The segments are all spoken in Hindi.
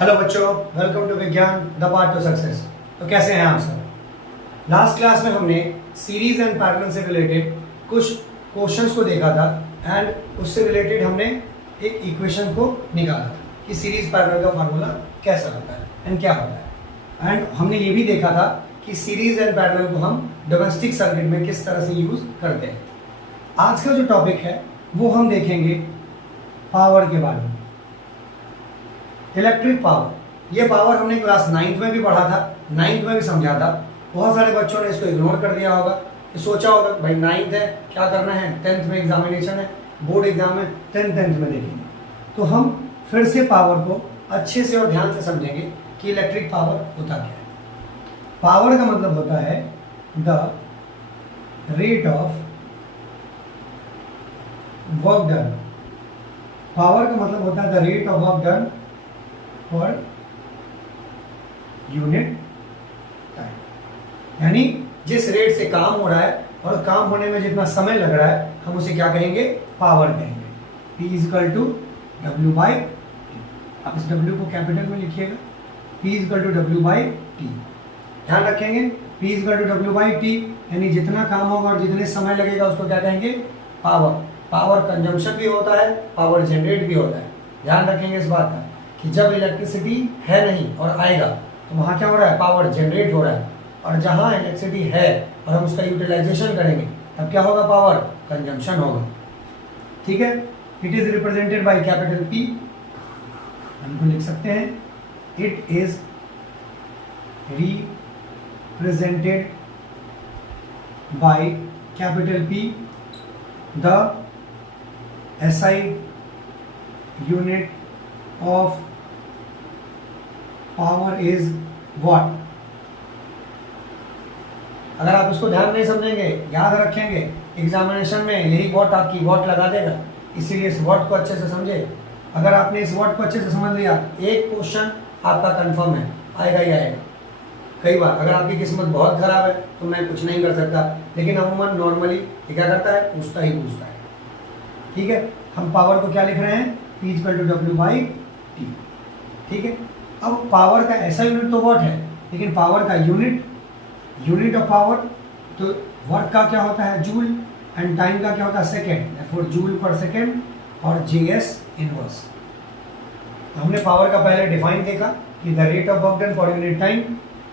हेलो बच्चों, वेलकम टू विज्ञान द पार्ट टू सक्सेस। तो कैसे हैं आप सब? लास्ट क्लास में हमने सीरीज एंड पैरेलल से रिलेटेड कुछ क्वेश्चंस को देखा था एंड उससे रिलेटेड हमने एक इक्वेशन को निकाला था कि सीरीज पैरेलल का फार्मूला कैसा होता है एंड क्या होता है। एंड हमने ये भी देखा था कि सीरीज एंड पैरेलल को हम डोमेस्टिक सर्किट में किस तरह से यूज करते हैं। आज का जो टॉपिक है वो हम देखेंगे पावर के बारे में, इलेक्ट्रिक पावर। ये पावर हमने क्लास 9th में भी पढ़ा था, 9th में भी समझा था। बहुत सारे बच्चों ने इसको इग्नोर कर दिया होगा, सोचा होगा भाई 9th है क्या करना है, 10th में एग्जामिनेशन है, बोर्ड एग्जाम है, 10th में देखेंगे। तो हम फिर से पावर को अच्छे से और ध्यान से समझेंगे कि इलेक्ट्रिक पावर होता क्या है। पावर का मतलब होता है the rate of work done. Power का मतलब होता है the rate of work done per unit time, यानी जिस रेट से काम हो रहा है और काम होने में जितना समय लग रहा है हम उसे क्या कहेंगे, पावर कहेंगे। P is equal to W by T. आप इस W को कैपिटल में लिखिएगा, P is equal to W by T. ध्यान रखेंगे P is equal to W by T, यानी जितना काम होगा और जितने समय लगेगा उसको क्या कहेंगे, पावर। पावर कंजम्पशन भी होता है, पावर जनरेट भी होता है। ध्यान रखेंगे इस बात का कि जब इलेक्ट्रिसिटी है नहीं और आएगा तो वहाँ क्या हो रहा है, पावर जनरेट हो रहा है। और जहाँ इलेक्ट्रिसिटी है और हम उसका यूटिलाइजेशन करेंगे तब क्या होगा, पावर कंजम्पशन होगा। ठीक है, it is represented by capital P। हमको लिख सकते हैं it is represented by capital P the SI unit of power is what. अगर आप इसको ध्यान नहीं समझेंगे, याद रखेंगे, एग्जामिनेशन में यही वॉट आपकी वॉट लगा देगा। इसीलिए इस वॉट को अच्छे से समझे। अगर आपने इस वॉट को अच्छे से समझ लिया, एक क्वेश्चन आपका कंफर्म है, आएगा ही आएगा। कई बार अगर आपकी किस्मत बहुत खराब है तो मैं कुछ नहीं कर सकता, लेकिन अमूमन नॉर्मली क्या करता है, पूछता ही पूछता है। ठीक है, हम पावर को क्या लिख रहे हैं, P is equal to W by T. ठीक है, अब पावर का ऐसा यूनिट तो वॉट है, लेकिन पावर का यूनिट ऑफ पावर तो वर्क का क्या होता है, जूल, एंड टाइम का क्या होता है, second, for joule per second और JS इनवर्स। हमने पावर का पहले डिफाइन देखा कि the rate of work done for unit time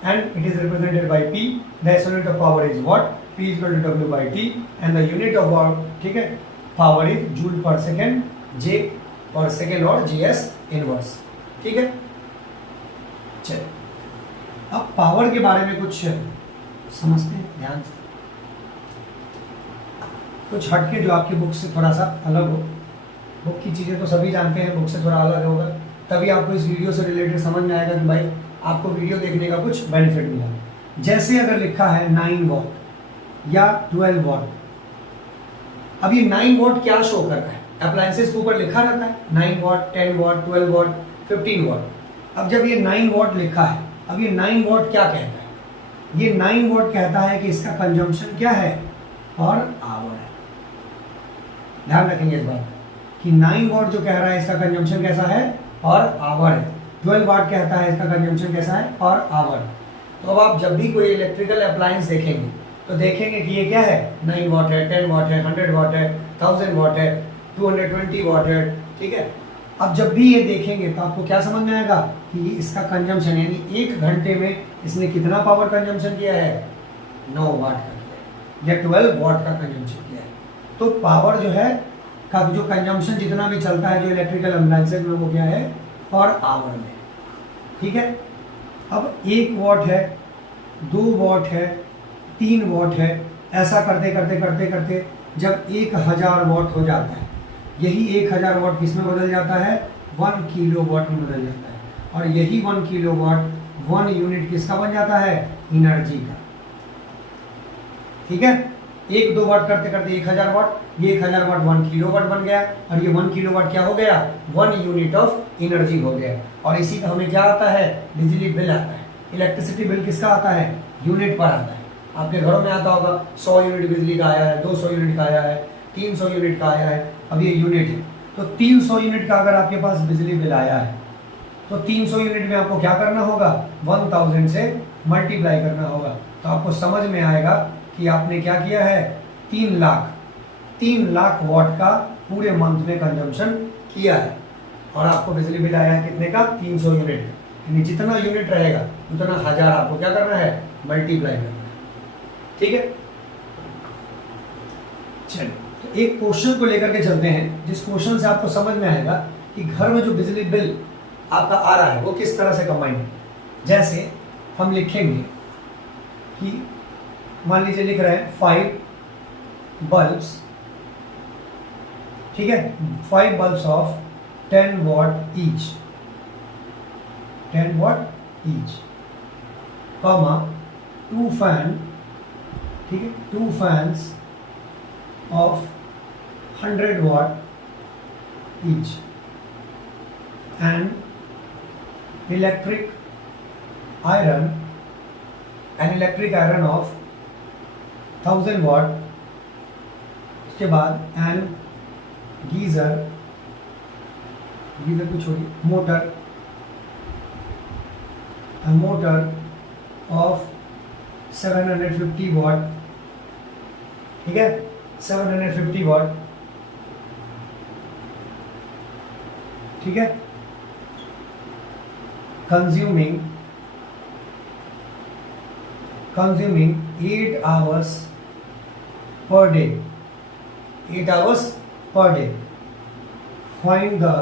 and it is represented by P। The SI unit of power is what, P equal to W by T, and the unit of work, ठीक है, power is joule per second, J per second और JS इनवर्स। ठीक है, चलिए अब पावर के बारे में कुछ समझते हैं ध्यान से, कुछ हटके जो आपकी बुक से थोड़ा सा अलग हो। बुक की चीज़ें तो सभी जानते हैं, बुक से थोड़ा अलग होगा तभी आपको इस वीडियो से रिलेटेड समझ में आएगा कि भाई आपको वीडियो देखने का कुछ बेनिफिट मिला। जैसे अगर लिखा है 9 वॉट या 12 वॉट, अब ये 9 वॉट क्या शो कर रहा है, अप्लायंसेस के ऊपर लिखा रहता है 9 वॉट, 10 वॉट, 12 वॉट, 15 वॉट। अब जब ये 9 वॉट लिखा है, अब ये 9 वॉट क्या कहता है, ये 9 वॉट कहता है कि इसका कंजम्पशन क्या है, और आवर है। ध्यान रखेंगे इस बात कि 9 वॉट जो कह रहा है इसका कंजम्पशन कैसा है, और आवर है। 12 वाट कहता है इसका कंजम्पशन कैसा है, और आवर। तो अब आप जब भी कोई इलेक्ट्रिकल अप्लायंस देखेंगे तो देखेंगे कि ये क्या है, 9 वॉट है, 10 वॉट है, 100 वॉट है, 1000 वॉट है, 220 वॉट है। ठीक है, अब जब भी ये देखेंगे तो आपको क्या समझ में आएगा कि इसका कंजम्पशन, यानी 1 घंटे में इसने कितना पावर कंजम्पशन किया है, 9 वाट का किया है या 12 वाट का कंजम्पशन किया है। तो पावर जो है का जो कंजम्पशन जितना भी चलता है जो इलेक्ट्रिकल अप्लायंसेस में, वो क्या है, पर आवर में। ठीक है, अब 1 वॉट है, 2 वॉट है, 3 वॉट है, ऐसा करते करते करते करते जब 1000 वॉट हो जाता है, यही 1000 वॉट किस में बदल जाता है, 1 किलो वॉट में बदल जाता है। और यही 1 किलो वॉट 1 यूनिट किसका बन जाता है, एनर्जी का। ठीक है, 1-2 वाट करते करते 1000 वाट, ये 1000 वाट 1 किलो वाट बन गया, और ये 1 किलो वाट क्या हो गया, 1 यूनिट ऑफ एनर्जी हो गया। और इसी का हमें क्या आता है, बिजली बिल आता है। इलेक्ट्रिसिटी बिल किसका आता है, यूनिट पर आता है। आपके घरों में आता होगा 100 यूनिट बिजली का आया है, 200 यूनिट का आया है, 300 यूनिट का आया है। अब ये यूनिट है, तो 300 यूनिट का अगर आपके पास बिजली बिल आया है तो 300 यूनिट में आपको क्या करना होगा, 1000 से मल्टीप्लाई करना होगा। तो आपको समझ में आएगा कि आपने क्या किया है, 3 लाख वॉट का पूरे मंथ में कंजम्पशन किया है। और आपको बिजली बिल आया है कितने का, 300 यूनिट। यानी जितना यूनिट रहेगा उतना हजार आपको क्या करना है, मल्टीप्लाई करना है। ठीक है, चलिए तो एक क्वेश्चन को लेकर के चलते हैं, जिस क्वेश्चन से आपको समझ में आएगा कि घर में जो बिजली बिल आपका आ रहा है वो किस तरह से कंबाइन है। जैसे हम लिखेंगे कि मान लीजिए लिख रहे हैं 5 बल्ब्स, ठीक है, 5 bulbs of 10 what each, 10 what each, comma 2 fan, ठीक है, 2 fans of 100 watt each, and electric iron of 1000 watt, उसके बाद and गीजर को छोड़िए, मोटर of 750 watt, ठीक है, 750 वाट, ठीक है, consuming 8 hours per day, 8 hours per day. Find the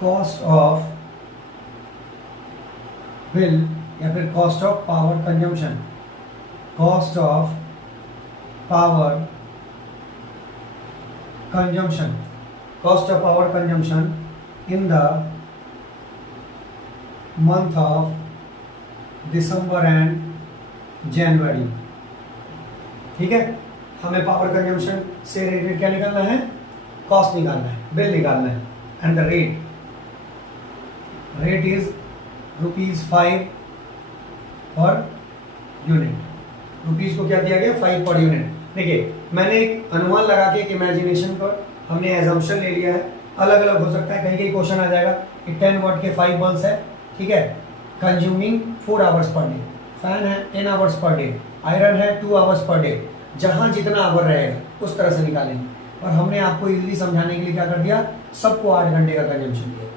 cost of bill या फिर cost of power consumption, cost of power consumption, cost of power consumption in the month of December and January। ठीक है, हमें पावर कंजम्पशन से रिलेटेड क्या निकालना है, कॉस्ट निकालना है, बिल निकालना है। And the rate is ₹5 per unit. Rupees को क्या दिया गया, 5 पर यूनिट। देखिए मैंने एक अनुमान लगा के, एक इमेजिनेशन पर हमने एजम्पशन ले लिया है, अलग अलग हो सकता है, कहीं कहीं क्वेश्चन आ जाएगा कि 10 वाट के 5 बल्ब्स है, ठीक है, consuming 4 hours per day, fan है 10 आवर्स पर डे, आयरन है 2 आवर्स पर डे, जहाँ जितना आवर रहेगा उस तरह से निकालेंगे। और हमने आपको इजीली समझाने के लिए क्या कर दिया, सबको 8 घंटे का कंजम्पशन दिया।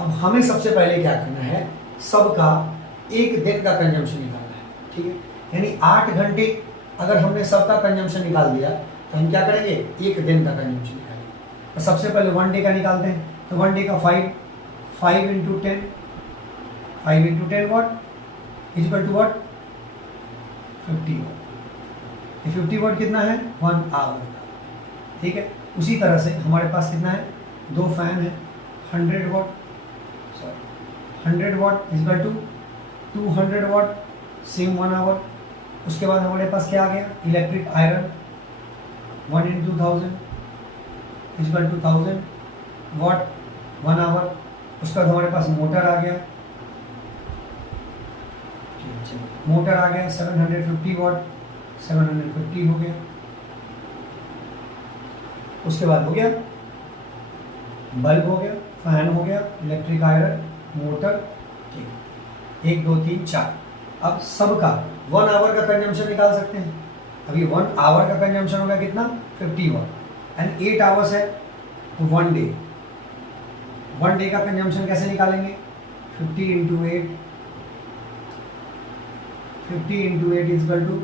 अब हमें सबसे पहले क्या करना है, सबका 1 दिन का कंजम्पशन निकालना है, ठीक है। यानी 8 घंटे अगर हमने सबका कंजम्पशन निकाल दिया तो हम क्या करेंगे, 1 दिन का कंजम्पशन निकालेंगे। तो सबसे पहले 1 डे का निकालते हैं। तो 1 डे का 5 into 10 watt equal to what, 50 watt. 50 watt कितना है, 1 आवर का, ठीक है। उसी तरह से हमारे पास कितना है, 2 फैन है 100 watt, 100 watt equal to 200 watt, same 1 hour. उसके बाद हमारे पास क्या आ गया, electric iron 1 into 1000 equal to 1000 watt, 1 hour. उसके बाद हमारे पास मोटर आ गया, मोटर आ गया 750 वाट, 750 हो गया। उसके बाद हो गया बल्ब, हो गया फैन, हो गया इलेक्ट्रिक आयरन, मोटर, ठीक, 1 2 3 4। अब सबका 1 आवर का कंजम्पशन निकाल सकते हैं। अभी 1 आवर का कंजम्पशन होगा कितना, 50 वाट, एंड 8 आवर्स है तो 1 डे। 1 डे का कंजम्पशन कैसे निकालेंगे, 50 इंटू 8, 50 इंटू 8 इक्वल टू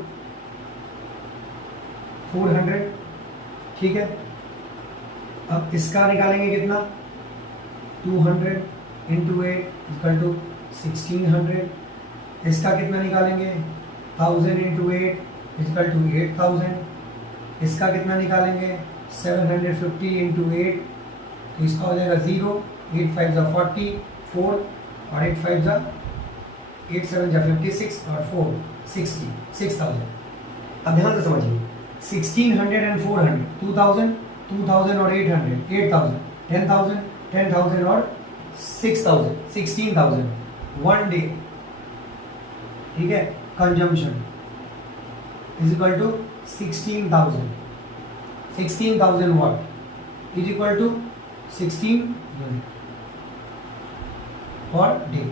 400, ठीक है। अब इसका निकालेंगे कितना, 200 इंटू 8 इक्वल टू 1600। इसका कितना निकालेंगे, 1000 इंटू 8 इक्वल टू 8000। इसका कितना निकालेंगे, 750 इंटू 8, तो इसका हो जाएगा 0, 8 5 जा 40, 4 और 8 5 जा 8 7 जा 56 और 4 60, 6000। अब ध्यान से समझिए, 1600 एंड 400, 2000, 2000 और 800, 8000, 10,000, 10,000 और 6000, 16,000, 1 डे, ठीक है। Consumption is equal to 16,000, 16,000 watt is equal to 16 unit. Per day.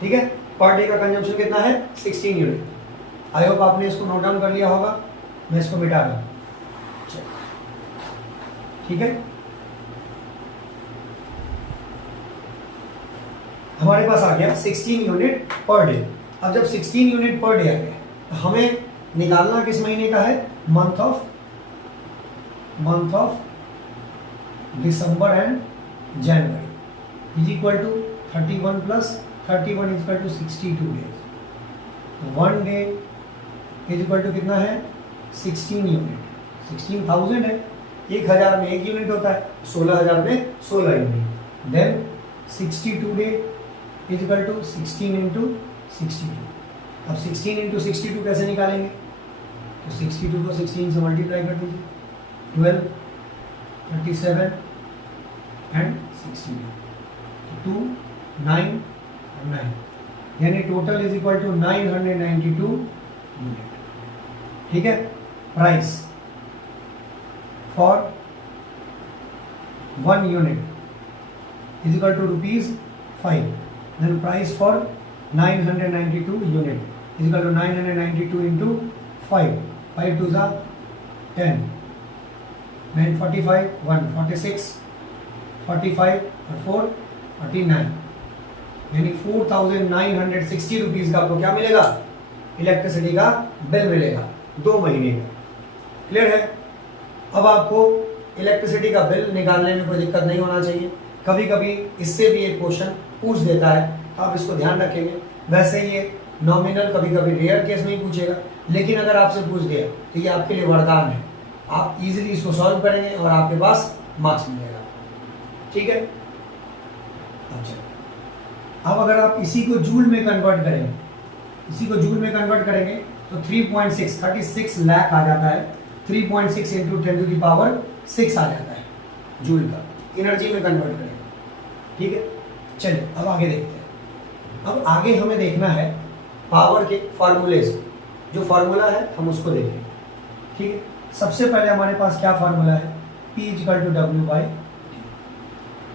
ठीक है, पर डे का कंजम्पशन कितना है 16 यूनिट। आई होप आपने इसको नोट डाउन कर लिया होगा, मैं इसको मिटा रहा हूँ। ठीक है, हमारे पास आ गया 16 यूनिट पर डे। अब जब 16 यूनिट पर डे आ गया तो हमें निकालना किस महीने का है, month of December and January is equal to 31 plus 31 is equal to 62 days. 1 day is equal to कितना है 16 यूनिट। 16,000 है, 1000 में 1 यूनिट होता है, 16,000 में 16 unit. Then 62 day is equal to 16 into 62। अब 16 इंटू 62 कैसे निकालेंगे, तो 62 को 16 से मल्टीप्लाई कर दीजिए, 12, 37 एंड 62, 2, 9 और 9, यानी total is equal to 992 unit. ठीक है, price for 1 unit is equal to ₹5। then price for 992 unit is equal to 992 into 5, 5 2s are 10, 9 45, 1 46, 45 और 4 49, यानी 4,960 रुपीज का आपको क्या मिलेगा, इलेक्ट्रिसिटी का बिल मिलेगा 2 महीने का। क्लियर है। अब आपको इलेक्ट्रिसिटी का बिल निकालने में कोई दिक्कत नहीं होना चाहिए। कभी कभी इससे भी एक क्वेश्चन पूछ देता है, आप इसको ध्यान रखेंगे। वैसे ये नॉमिनल कभी कभी रेयर केस में ही पूछेगा, लेकिन अगर आपसे पूछ दिया तो ये आपके लिए वरदान है। आप इजीली इसको सॉल्व करेंगे और आपके पास मार्क्स मिलेगा। ठीक है, अब अगर आप इसी को जूल में कन्वर्ट करेंगे, तो 36 लाख आ जाता है। 3.6 इंटू 10⁶ आ जाता है जूल का, एनर्जी में कन्वर्ट करेंगे। ठीक है, चलिए अब आगे देखते हैं। अब आगे हमें देखना है पावर के फार्मूलेज, जो फार्मूला है हम उसको देखें। ठीक है, सबसे पहले हमारे पास क्या फार्मूला है, P = W/T।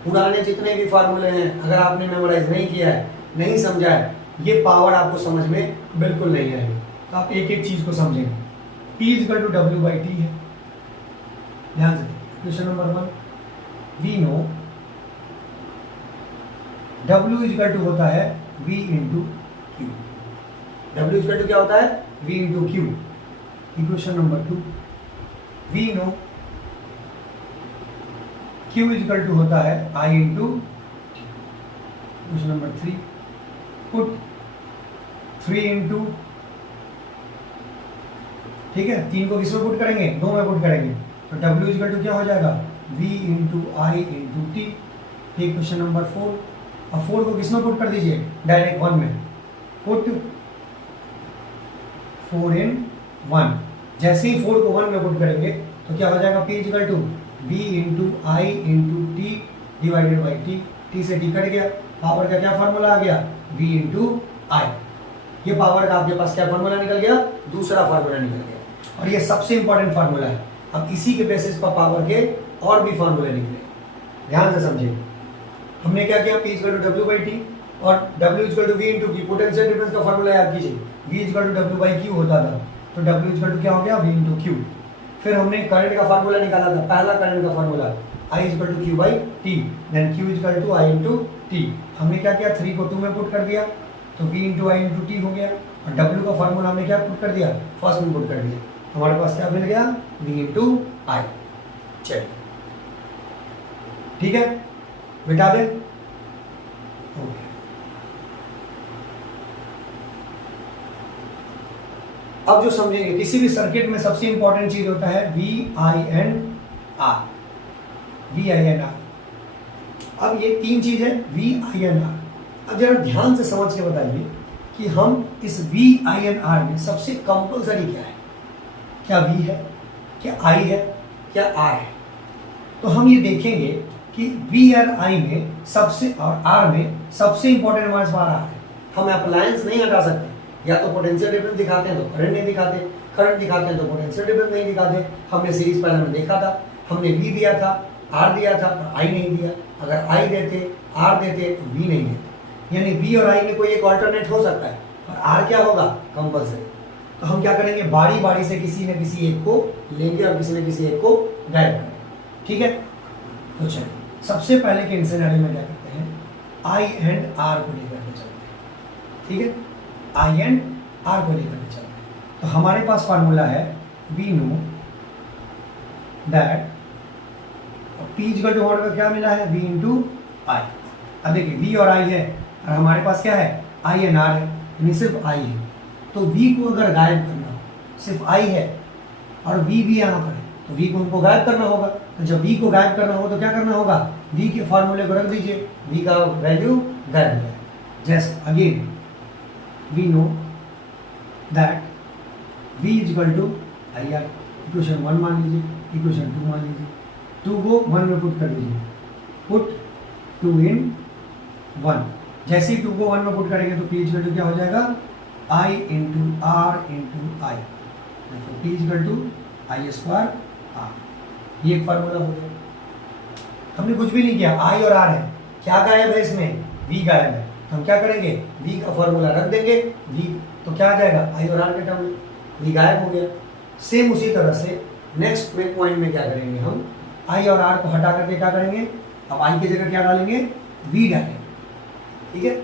पुराने जितने भी फार्मूले हैं अगर आपने मेमोराइज नहीं किया है, नहीं समझा है, ये पावर आपको समझ में बिल्कुल नहीं आएगी। तो आप एक एक चीज को समझेंगे। P = W/T है, ध्यान से। Question number 1, we know W होता है V इंटू क्यू। W क्या होता है, V into Q. Equation number 2, we know Q होता है I into T। Question number 3, put 3 into, ठीक है, 3 को किसमें पुट करेंगे, 2 में पुट करेंगे, तो W क्या हो जाएगा, V into I into T। ये क्वेश्चन नंबर 4, अब 4 को किसमें पुट कर दीजिए, डायरेक्ट 1 में, पुट 4 in 1। जैसे ही 4 को 1 में पुट करेंगे तो क्या हो जाएगा, P = V into I into T divided by T. T से टी कट गया, पावर का क्या फार्मूला आ गया, V इंटू आई। ये पावर का आपके पास क्या फार्मूला निकल गया, दूसरा फार्मूला निकल गया, और ये सबसे इंपॉर्टेंट फार्मूला है। अब इसी के बेसिस पर पावर के और भी फार्मूले निकले, ध्यान से समझिए। हमने क्या किया, P = W/T और W = V into Q। Potential difference का फार्मूला याद कीजिए, V = W/Q होता था, तो W क्या हो गया, V इंटू Q। फिर हमने करंट का फार्मूला निकाला था, पहला करंट का formula I = Q/T, then Q = I into T। हमने क्या किया, 3 को 2 में पुट कर दिया तो V into I into T हो गया, और W का फार्मूला हमने क्या पुट कर दिया, फर्स्ट में पुट कर दिया। हमारे पास क्या मिल गया, V इंटू I। चलिए ठीक है, मिटा दें। ओके, अब जो समझेंगे, किसी भी सर्किट में सबसे इंपॉर्टेंट चीज होता है VINR। अब ये 3 चीज है VINR। अब जरा ध्यान से समझ के बताइए कि हम इस VINR में सबसे कंपल्सरी क्या है, क्या V है, क्या I है, क्या R है। तो हम ये देखेंगे कि V और I में सबसे और R में सबसे इंपॉर्टेंट हमारे पास R है। हम अप्लायंस नहीं हटा सकते, या तो पोटेंशियल डिफरेंस दिखाते हैं तो करंट नहीं दिखाते, करंट दिखाते हैं तो पोटेंशियल डिफरेंस नहीं दिखाते। हमने सीरीज पहले में देखा था, हमने V दिया था, R दिया था और I नहीं दिया। अगर I देते, R देते तो V नहीं देते। यानी वी और आई में कोई एक ऑल्टरनेट हो सकता है, और आर क्या होगा, कंपल्सरी। तो हम क्या करेंगे, बारी बारी से किसी न किसी एक को लेंगे और किसी न किसी एक को गायब करेंगे। ठीक है, तो चलिए सबसे पहले के इन सिनेरियो में क्या करते हैं, आई एंड आर को लेकर के चलते हैं। ठीक है, आई एंड आर को लेकर के चलते हैं। तो हमारे पास फार्मूला है, we know that P equal to का क्या मिला है, वी इंटू आई। अब देखिए वी और आई है, और हमारे पास क्या है, आई एंड आर है, यानी सिर्फ आई है। तो वी को अगर गायब करना हो, सिर्फ आई है और वी भी यहाँ पर है, तो वी को हमको गायब करना होगा। तो जब वी को गायब करना हो तो क्या करना होगा, वी के फार्मूले को रख दीजिए, वी का वैल्यू गायब हो जाए। जैसे again we know that V is equal to I R, equation 1 मान लीजिए, इक्वेशन 2 मान लीजिए, 2 को 1 में पुट कर दीजिए, पुट 2 इन 1। जैसे ही 2 को 1 में पुट करेंगे तो पी इज इक्वल टू क्या हो जाएगा, I into R into I, P is equal to I square R. ये एक फार्मूला हो गया। हमने कुछ भी नहीं किया, आई और आर है, क्या गायब है इसमें, वी गायब है। तो हम क्या करेंगे, वी का फार्मूला रख देंगे, वी तो क्या आ जाएगा, आई और आर के टर्म में, वी गायब हो गया। सेम उसी तरह से नेक्स्ट में पॉइंट में क्या करेंगे, हम आई और आर को हटा करके क्या करेंगे, अब आई की जगह क्या डालेंगे, वी डालेंगे। ठीक है,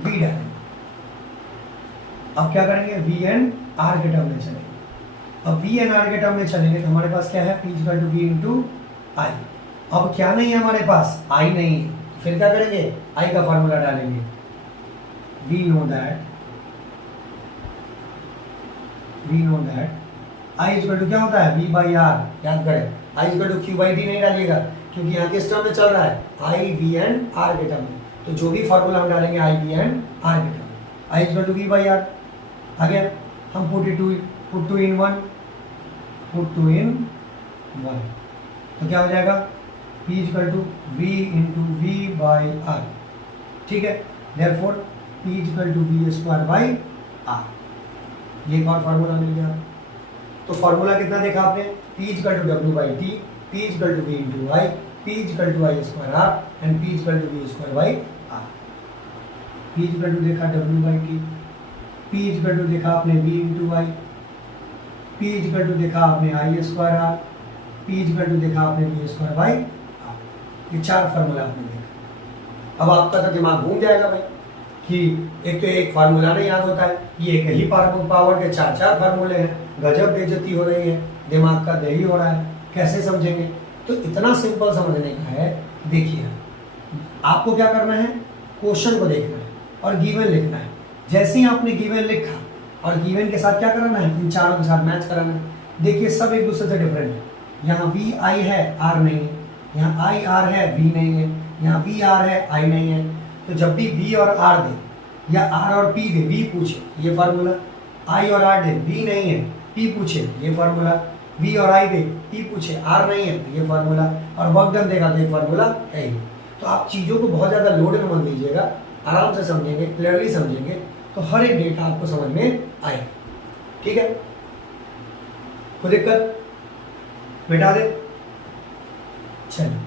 वी डालेंगे। अब क्या करेंगे, वी एंड आर के टर्म में चलेंगे। अब वी एंड आर के टर्म में चलेंगे तो हमारे पास क्या है, P equal to V into I. अब क्या नहीं है हमारे पास, आई नहीं है, फिर क्या करेंगे, आई का फॉर्मूला डालेंगे, we know that I equal to क्या होता है, वी बाई आर। याद करें, I equal to Q by D नहीं डालिएगा, क्योंकि यहाँ किस टर्म में चल रहा है, आई वी एंड आर के टर्म में। तो जो भी फॉर्मूला हम डालेंगे आई वी एंड आर के टर्म में, I equal to V by R आ गया। हम पुट 2 इन 1, पुट 2 इन 1, तो क्या हो जाएगा, P equal to V into V by R. ठीक है, therefore P equal to V square by R. ये एक और फार्मूला मिल गया। तो फार्मूला कितना देखा आपने, P equal to W by T, P equal to V into I, P equal to I square R and P equal to V square by R. P equal to देखा W by T, P equal to देखा आपने V into I, P equal to देखा आपने I square R, P equal to देखा आपने वी स्क्वायर बाई आर। ये 4 फार्मूला आपने देखा। अब आपका तो दिमाग घूम जाएगा भाई कि एक तो एक फार्मूला नहीं याद होता है, ये एक ही पावर के 4 फार्मूले हैं, गजब बेइज्जती हो रही है, दिमाग का दही हो रहा है, कैसे समझेंगे। तो इतना सिंपल समझने का है। देखिए आपको क्या करना है, क्वेश्चन को देखना है और गिवन लिखना है। जैसे ही आपने गिवन लिखा और गिवन के साथ क्या कराना है, इन चारों के साथ मैच कराना है। देखिए सब एक दूसरे से डिफरेंट है, यहाँ वी आई है आर नहीं है, यहाँ आई आर है वी नहीं है, यहाँ वी आर है आई नहीं है। तो जब भी वी और आर दे या आर और पी दे, वी पूछे ये फार्मूला, आई और आर दे वी नहीं है, पी पूछे ये फार्मूला, वी और आई दे पी पूछे आर नहीं है तो ये फार्मूला, और वर्क डन देगा तो ये फार्मूला है ही। तो आप चीज़ों को बहुत ज़्यादा लोड में मत लीजिएगा, आराम से समझेंगे, क्लियरली समझेंगे तो हर एक डेटा आपको समझ में आएगा। ठीक है, कोई दिक्कत, मिटा दे। चलिए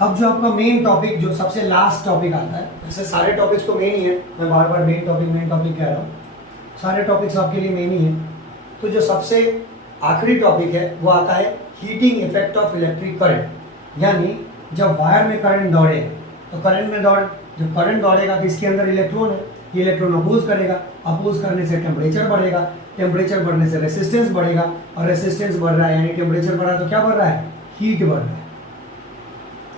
अब जो आपका मेन टॉपिक, जो सबसे लास्ट टॉपिक आता है, वैसे सारे टॉपिक्स तो मेन ही है, मैं बार बार मेन टॉपिक कह रहा हूँ, सारे टॉपिक्स आपके लिए मेन ही है। तो जो सबसे आखिरी टॉपिक है वो आता है heating effect of electric current. यानी जब वायर में करंट दौड़े तो जब करंट दौड़ेगा तो इसके अंदर इलेक्ट्रॉन है, ये इलेक्ट्रॉन अपोज करेगा, अपोज करने से टेम्परेचर बढ़ेगा, टेम्परेचर बढ़ने से रेसिस्टेंस बढ़ेगा, और रेसिस्टेंस बढ़ रहा है यानी टेम्परेचर बढ़ा तो क्या बढ़ रहा है, हीट बढ़ रहा है।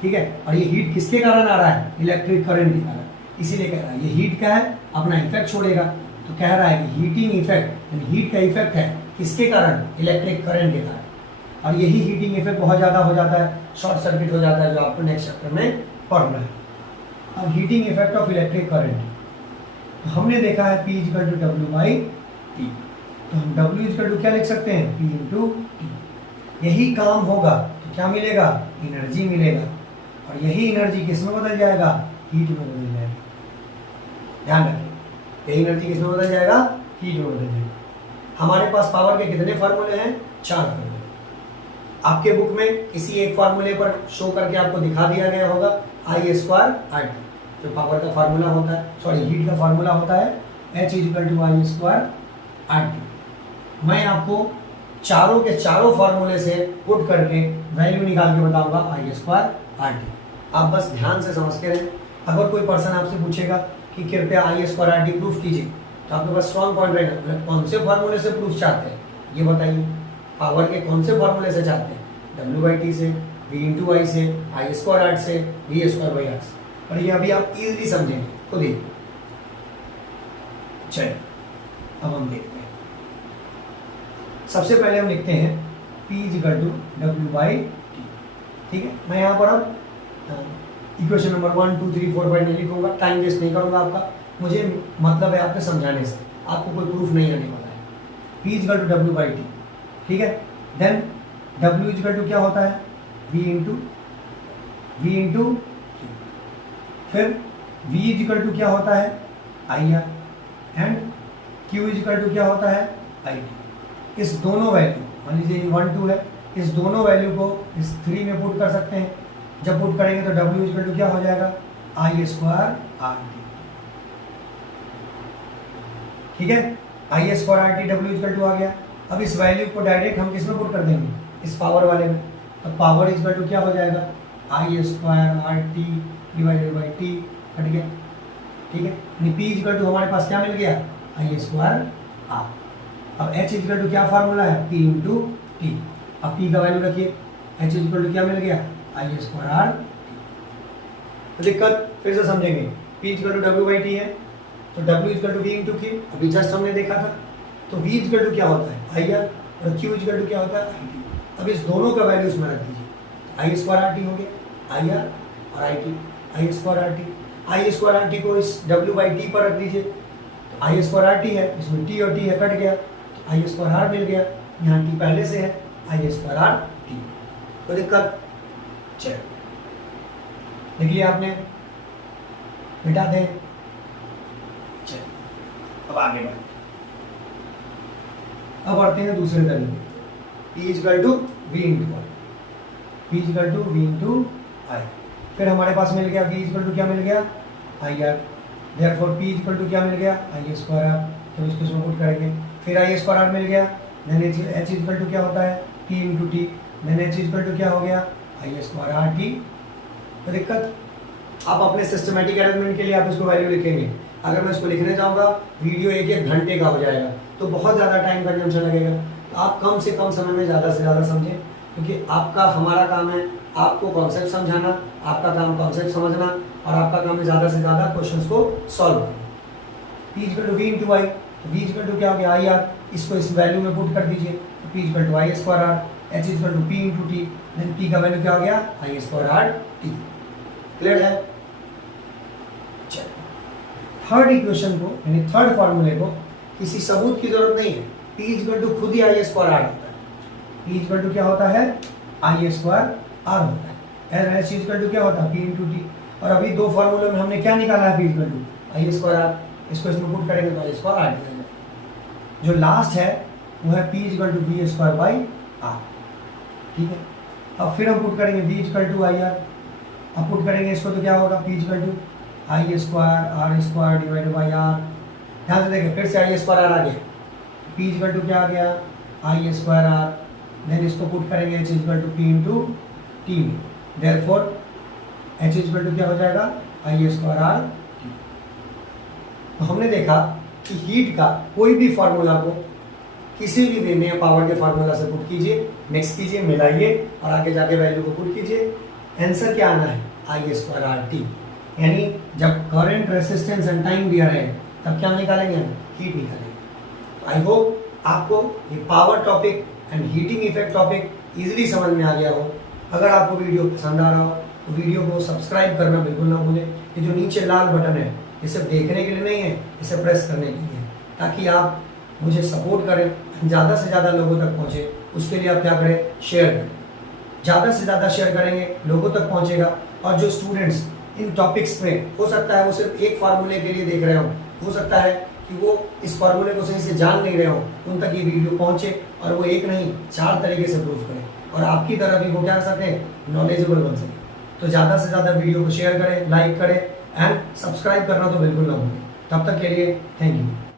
ठीक है, और ये हीट किसके कारण आ रहा है, इलेक्ट्रिक करंट के कारण। इसीलिए कह रहा है ये हीट का है, अपना इफेक्ट छोड़ेगा। तो कह रहा है कि हीटिंग इफेक्ट यानी हीट का इफेक्ट है किसके कारण, इलेक्ट्रिक करंट के कारण। और यही हीटिंग इफेक्ट बहुत ज़्यादा हो जाता है, शॉर्ट सर्किट हो जाता है, जो आपको नेक्स्ट चैप्टर में पढ़ना है। अब heating effect of electric current, तो हमने देखा है P equal to W by T, तो हम W इक्वल टू क्या लिख सकते हैं, P इंटू टी। यही काम होगा तो क्या मिलेगा, एनर्जी मिलेगा, और यही एनर्जी किस में बदल जाएगा, हीट में बदल जाएगा। ध्यान रखें, यही एनर्जी किस में बदल जाएगा, हीट में बदल जाएगा। हमारे पास पावर के कितने फार्मूले हैं, 4 फार्मूले। आपके बुक में किसी एक फार्मूले पर शो करके आपको दिखा दिया गया होगा आई स्क्वायर आर टी, जो पावर का फार्मूला होता है, सॉरी हीट का फार्मूला होता है H equal to I square R T. मैं आपको चारों के चारों फार्मूले से पुट करके वैल्यू निकाल के बताऊंगा आई स्क्वायर आर टी। आप बस ध्यान से समझते रहें। अगर कोई पर्सन आपसे पूछेगा कि कृपया आई स्क्वायर आर टी प्रूफ कीजिए, तो आपके पास स्ट्रॉन्ग पॉइंट रहेगा, मतलब कौन से फार्मूले से प्रूफ चाहते हैं ये बताइए। पावर के कौन से फार्मूले से चाहते हैं? डब्ल्यू बाई टी से, वी इंटू आई से, आई स्क्वायर आर से, वी स्क्वायर बाई आर से। और ये अभी आप इजीली समझेंगे खुद ही। चलिए अब हम देखते हैं। सबसे पहले हम लिखते हैं P equal to W by T. ठीक है, मैं यहाँ पर अब इक्वेशन नंबर 1 2 3 4 5 नहीं लिखूंगा, टाइम वेस्ट नहीं करूंगा आपका। मुझे मतलब है आपके समझाने से, आपको कोई प्रूफ नहीं आने वाला है। P equal to W by T, ठीक है। देन W इक्वल टू क्या होता है? V इंटू फिर V इक्वल टू क्या होता है? I R, and Q equal to क्या होता है? I T. इस दोनों वैल्यू, मान लीजिए 1 2 है, इस दोनों वैल्यू को इस 3 में पुट कर सकते हैं। जब पुट करेंगे तो W इक्वल टू क्या हो जाएगा? I square R T. ठीक है, I square R T W equal to आ गया। अब इस वैल्यू को डायरेक्ट हम किस में पुट कर देंगे? इस पावर वाले में। तो पावर इक्वल टू क्या हो जाएगा? I square R T divided by T, cut गया। ठीक है, यानी P इक्वल टू हमारे पास क्या मिल गया? I square R. अब H इक्वल टू क्या फार्मूला है? P into T. अब P का वैल्यू रखिए, H इक्वल टू क्या मिल गया? I square R T. तो दिक्कत फिर से समझेंगे। P equal to W by T है, तो W equal to V into Q, अभी जस्ट हमने देखा था। तो V इक्वल टू क्या होता है? आई आर, और Q इक्वल टू क्या होता है? I T. अब इस दोनों का वैल्यू इसमें रख दीजिए। आई स्क्वायर आर टी हो गया, आई आर और I T, I square R T. I square R T को इस डब्ल्यू बाई टी पर रख दीजिए। तो आई स्क्वायर आर टी है, इसमें टी और टी है, कट गया, तो आई स्क्वायर आर मिल गया। यहाँ टी पहले से है, आई स्क्वायर आर टी। तो दिक्कत चलिए लिख लिया आपने, मिटा दें। चलिए अब आगे बढ़ते हैं। अब बढ़ते हैं दूसरे तरीके। P equal to V into I, P equal to V into I. फिर हमारे पास मिल गया V इक्वल टू क्या मिल गया? I R. Therefore P equal to क्या मिल गया? I square R. तो इसको इसमें पुट करेंगे, फिर आई स्क्वायर आर मिल गया। देन H इक्वल टू क्या होता है? P into T. Then H equal to क्या हो गया? I square R T. तो दिक्कत, आप अपने सिस्टमेटिक अरेंजमेंट के लिए आप इसको वैल्यू लिखेंगे। अगर मैं इसको लिखने जाऊँगा वीडियो 1 घंटे का हो जाएगा, तो बहुत ज़्यादा टाइम कंजम्पशन लगेगा। तो आप कम से कम समय में ज़्यादा से ज़्यादा समझें, क्योंकि आपका हमारा काम है आपको कॉन्सेप्ट समझाना, आपका काम कॉन्सेप्ट समझना, और आपका काम है ज़्यादा से ज़्यादा क्वेश्चंस को सॉल्व करना। P equal to V into I, तो V इक्वल टू क्या हो गया? I R. इसको इस वैल्यू में पुट कर दीजिए। तो P equal to I square R, H equal to P into T. Then P का वैल्यू क्या हो गया? I square R T. Clear है? चलिए थर्ड इक्वेशन को, यानी थर्ड फॉर्मूले को किसी सबूत की जरूरत नहीं है। P इक्वल टू खुद ही आई स्क्वायर आर होता है। P इक्वल टू क्या होता है? आई स्क्वायर आर होता है। H इक्वल टू क्या होता है? P into T. और अभी दो फार्मूले में हमने क्या निकाला है? P equal to I square R. इसको इसमें पुट करेंगे तो आई स्क्वायर आर टी आ जाएगा। जो लास्ट है वो है P equal to V square by R. ठीक है, अब फिर हम पुट करेंगे V equal to I R. अब पुट करेंगे इसको तो क्या होगा? P equal to I square R square divided by R. ध्यान से देखें, फिर से आई स्क्वायर आर आ गया। P इक्वल टू क्या आ गया? I square R. देन इसको पुट करेंगे H equal to P into T में। देयरफॉर H इक्वल टू क्या हो जाएगा? I square R T. तो हमने देखा कि हीट का कोई भी फार्मूला को किसी भी वे में पावर के फार्मूला से पुट कीजिए, मिक्स कीजिए, मिलाइए और आगे जाके वैल्यू को पुट कीजिए। आंसर क्या आना है? I square R T. यानी जब करंट, रेसिस्टेंस एंड टाइम दिया रहेगा तब क्या निकालेंगे? हम हीट निकालेंगे। आई होप आपको ये power topic and heating effect topic easily समझ में आ गया हो। अगर आपको वीडियो पसंद आ रहा हो तो वीडियो को सब्सक्राइब करना बिल्कुल ना भूलें। ये जो नीचे लाल बटन है ये सिर्फ देखने के लिए नहीं है, इसे प्रेस करने के लिए, ताकि आप मुझे सपोर्ट करें, ज़्यादा से ज़्यादा लोगों तक पहुँचे। उसके लिए आप क्या करें? शेयर करें। ज़्यादा से ज़्यादा शेयर करेंगे, लोगों तक पहुँचेगा। और जो स्टूडेंट्स इन टॉपिक्स में, हो सकता है वो सिर्फ एक फार्मूले के लिए देख रहे हो सकता है कि वो इस फार्मूले को सही से जान नहीं रहे हो, उन तक ये वीडियो पहुंचे और वो एक नहीं 4 तरीके से प्रूफ करें। और आपकी तरह भी वो क्या कर सके, नॉलेजेबल बन सके। तो ज़्यादा से ज़्यादा वीडियो को शेयर करें, लाइक करें एंड सब्सक्राइब करना तो बिल्कुल ना भूलें। तब तक के लिए थैंक यू।